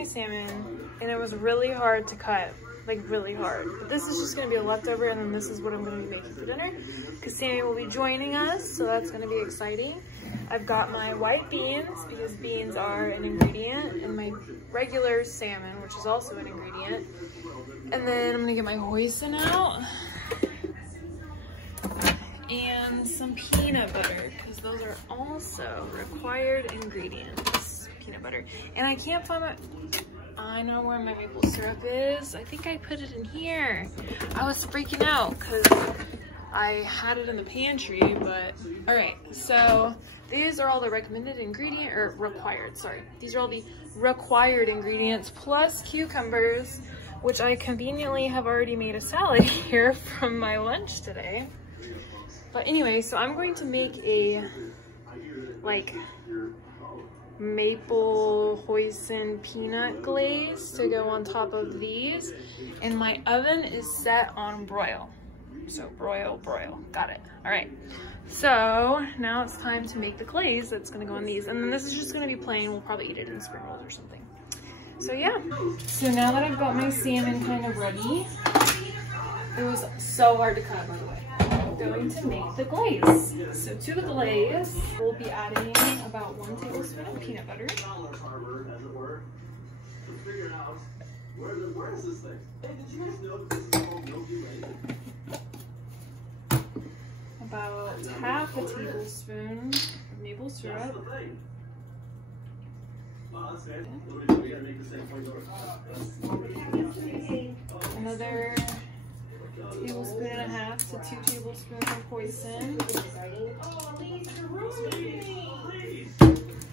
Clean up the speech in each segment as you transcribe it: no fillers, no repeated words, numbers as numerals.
my salmon and it was really hard to cut, like really hard. But this is just gonna be a leftover, and then this is what I'm gonna be making for dinner because Sammy will be joining us, so that's gonna be exciting. I've got my white beans because beans are an ingredient, and my regular salmon, which is also an ingredient. And then I'm gonna get my hoisin out and some peanut butter because those are also required ingredients. Peanut butter. And I can't find my, I know where my maple syrup is. I think I put it in here. I was freaking out because I had it in the pantry, but all right. So these are all the recommended ingredient, or required, sorry. These are all the required ingredients plus cucumbers, which I conveniently have already made a salad here from my lunch today. But anyway, so I'm going to make a like maple hoisin peanut glaze to go on top of these. And my oven is set on broil. So broil, got it. All right. So now it's time to make the glaze that's gonna go on these. And then this is just gonna be plain. We'll probably eat it in spring rolls or something. So yeah. So now that I've got my salmon kind of ready, it was so hard to cut, by the way. I'm going to make the glaze. So to the glaze, we'll be adding about 1 tablespoon of peanut butter. About half a tablespoon of maple syrup. Another tablespoon and a half to 2 tablespoons of hoisin.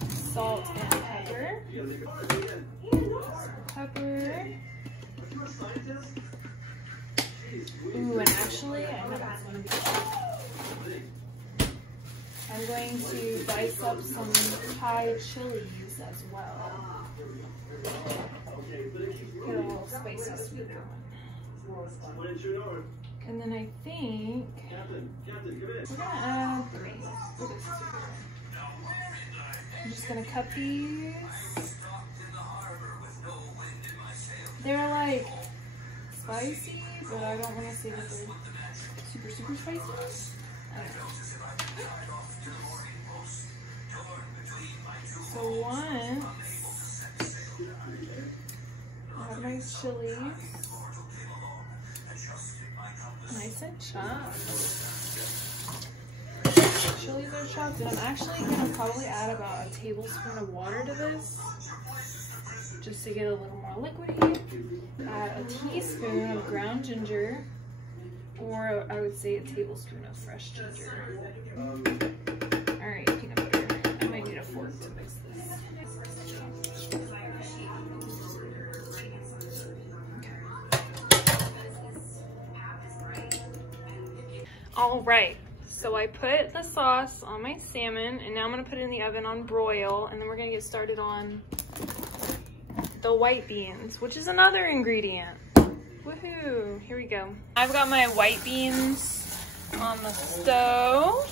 Salt and pepper. Ooh, and actually, I know that's gonna be. I'm going to dice up some Thai chilies as well. Get a little spicy sweet going. And then I think we're gonna add 3. I'm just gonna cut these. They're like spicy, but I don't want to say that they're super spicy. I don't know. So once I have my chilies nice and chopped. Chilies are chopped, and I'm actually gonna probably add about a tablespoon of water to this, just to get a little more liquidy. Add a teaspoon of ground ginger, or I would say a tablespoon of fresh ginger. All right, peanut butter. I might need a fork to mix this. All right, so I put the sauce on my salmon, and now I'm gonna put it in the oven on broil, and then we're gonna get started on the white beans, which is another ingredient. Woohoo, here we go. I've got my white beans on the stove,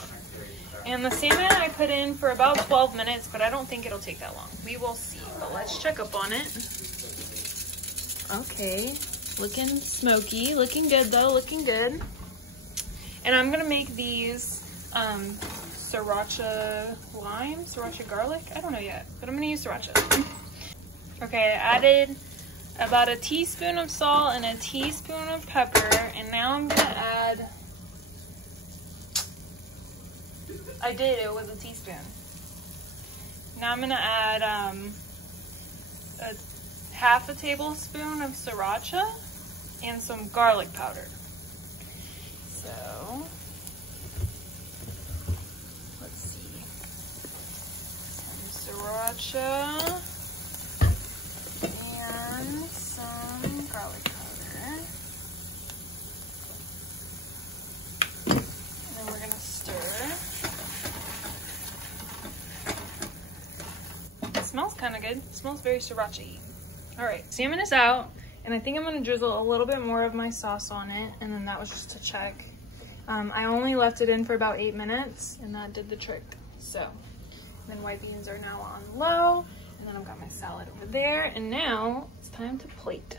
and the salmon I put in for about 12 minutes, but I don't think it'll take that long. We will see, but let's check up on it. Okay, looking smoky, looking good though, looking good. And I'm gonna make these sriracha lime, sriracha garlic. I don't know yet, but I'm gonna use sriracha. Okay, I added about a teaspoon of salt and a teaspoon of pepper, and now I'm gonna add, it was a teaspoon. Now I'm gonna add half a tablespoon of sriracha and some garlic powder. So, let's see, some sriracha and some garlic powder. And then we're gonna stir. It smells kind of good. It smells very sriracha-y. All right, salmon is out, and I think I'm gonna drizzle a little bit more of my sauce on it, and then that was just to check. I only left it in for about 8 minutes, and that did the trick. So, then white beans are now on low, And then I've got my salad over there. And now it's time to plate.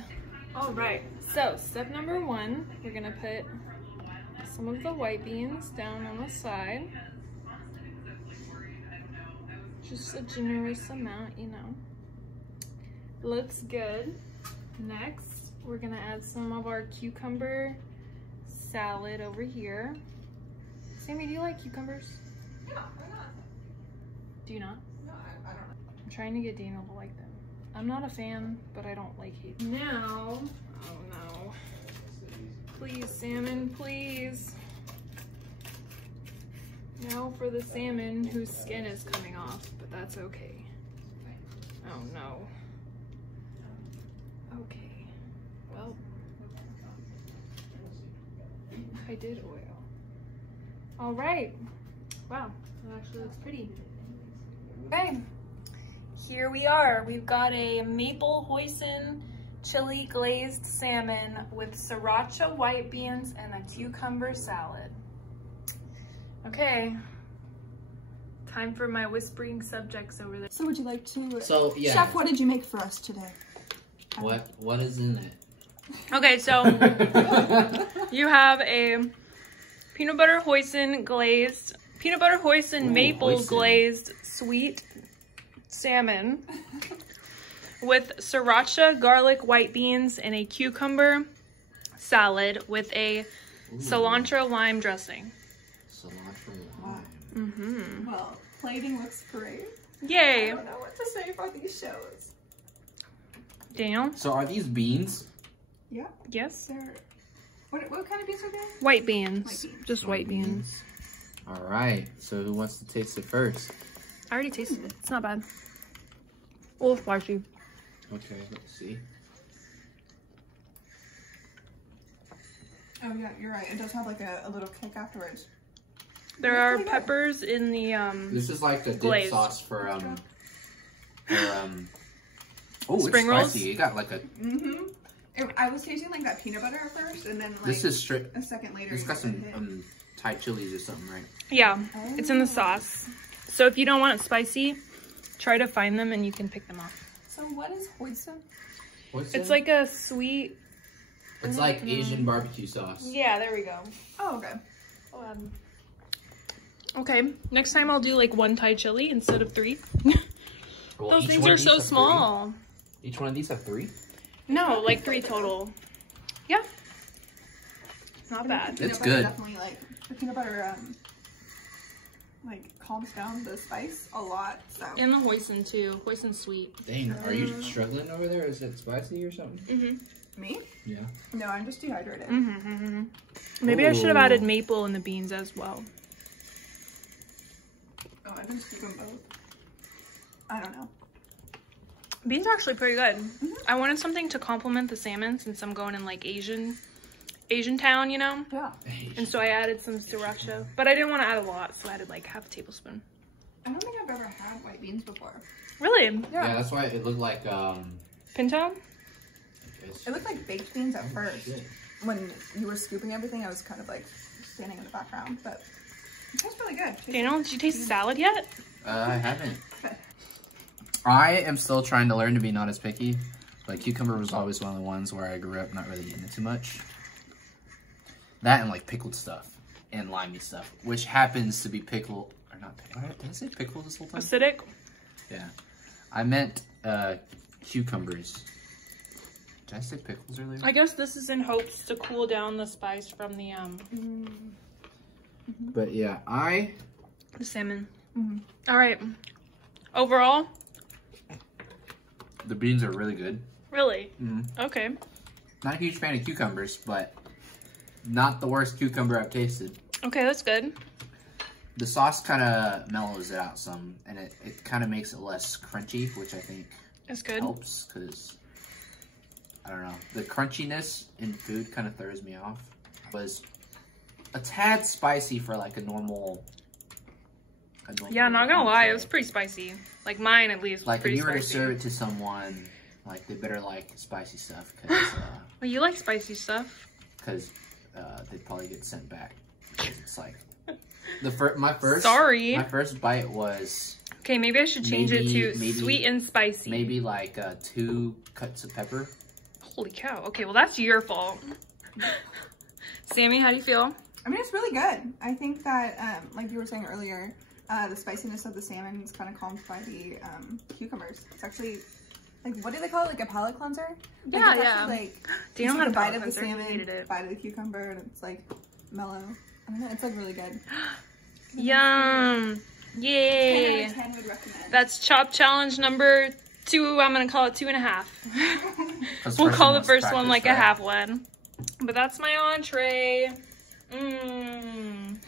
All right, so step number 1, we're gonna put some of the white beans down on the side. Just a generous amount, you know. Looks good. Next, we're gonna add some of our cucumber salad over here. Sammy, do you like cucumbers? Yeah, why not? Do you not? No, I don't know. I'm trying to get Daniel to like them. I'm not a fan, but I don't like hate. Now, oh no. Please, salmon, please. Now for the salmon whose skin is coming off, but that's okay. Oh no. Okay. Well, I did oil. All right. Wow, that actually looks pretty. Okay. Here we are. We've got a maple hoisin chili glazed salmon with sriracha white beans and a cucumber salad. Okay, time for my whispering subjects over there. So would you like to, So, yeah. Chef, what did you make for us today? What is in it? Okay, so you have a peanut butter hoisin maple hoisin. glazed sweet salmon with sriracha garlic white beans and a cucumber salad with a cilantro lime dressing. Cilantro Wow. lime. Well, plating looks great. I Yay. don't know what to say for these shows. Daniel? So are these beans? Yeah, Yes? they're, what kind of beans are they? White beans. White beans. Just white beans. All right. So who wants to taste it first? I already tasted it. It's not bad. A little spicy. Okay, let's see. Oh yeah, you're right. It does have like a little kick afterwards. There are peppers in the This is like the dip glazed. sauce for oh, Spring it's rolls? spicy. It got like a. I was tasting like that peanut butter at first, and then like This is straight. a second later. It's it got some hit. Thai chilies or something, right? Yeah, it's in the sauce. So if you don't want it spicy, try to find them and you can pick them off. So what is hoisin? What's It's it? like a sweet... It's like Asian barbecue sauce. Yeah, there we go. Oh, okay. Okay, next time I'll do like 1 Thai chili instead of 3. Well, Those each things one are of these so have small. 3? Each one of these have 3? No, like 3 total. Yeah. Not bad. It's Peanut butter good. Definitely like the peanut butter like calms down the spice a lot. So And the hoisin too. Hoisin's sweet. Dang, are you struggling over there? Is it spicy or something? Mm-hmm. me? Yeah. No, I'm just dehydrated. Maybe I should have Ooh. added maple in the beans as well. Oh, I can scoop them both. I don't know. Beans are actually pretty good. I wanted something to complement the salmon since I'm going in like Asian town, you know? Yeah. And so I added some sriracha, but I didn't want to add a lot, so I added like half a tablespoon. I don't think I've ever had white beans before. Really? Yeah, that's why it looked like Pinto? It looked like baked beans at first. shit. When you were scooping everything, I was kind of like standing in the background, but it tastes really good. Daniel, did you taste the salad yet? I haven't. Okay. I am still trying to learn to be not as picky. Like cucumber was always one of the ones where I grew up not really eating it too much. That and like pickled stuff and limey stuff, which happens to be pickle or not pickle. Did I say pickle this whole time? Acidic? Yeah, I meant cucumbers. Did I say pickles earlier? I guess this is in hopes to cool down the spice from the But yeah, the salmon. All right. Overall, the beans are really good. really? Mm-hmm. Okay. Not a huge fan of cucumbers, but not the worst cucumber I've tasted. Okay, that's good. The sauce kind of mellows it out some, and it kind of makes it less crunchy, which I think That's good. helps, because, I don't know, the crunchiness in food kind of throws me off. It was a tad spicy for like a normal Yeah, not gonna lie, it was pretty spicy. Like mine, at least, was like if pretty you were to spicy. serve it to someone, like they better like spicy stuff, because Well, you like spicy stuff. they'd probably get sent back. It's like My first bite was. Okay, maybe I should change it to maybe, sweet and spicy. Maybe like 2 cuts of pepper. Holy cow. Okay, well that's your fault. Sammy, how do you feel? I mean, it's really good. I think that, like you were saying earlier, the spiciness of the salmon is kind of calmed by the cucumbers. It's actually, like, what do they call it? Like a palate cleanser? Like, Yeah, it's yeah. Actually, like, Do you know how to bite of the cleanser? salmon, bite of the cucumber, and it's like mellow. I don't know. It's like really good. Yum. Yay. 10 out of 10 would recommend. That's chop challenge number 2. I'm gonna call it 2.5. We'll call the first one like a half one. But that's my entree. Mmm.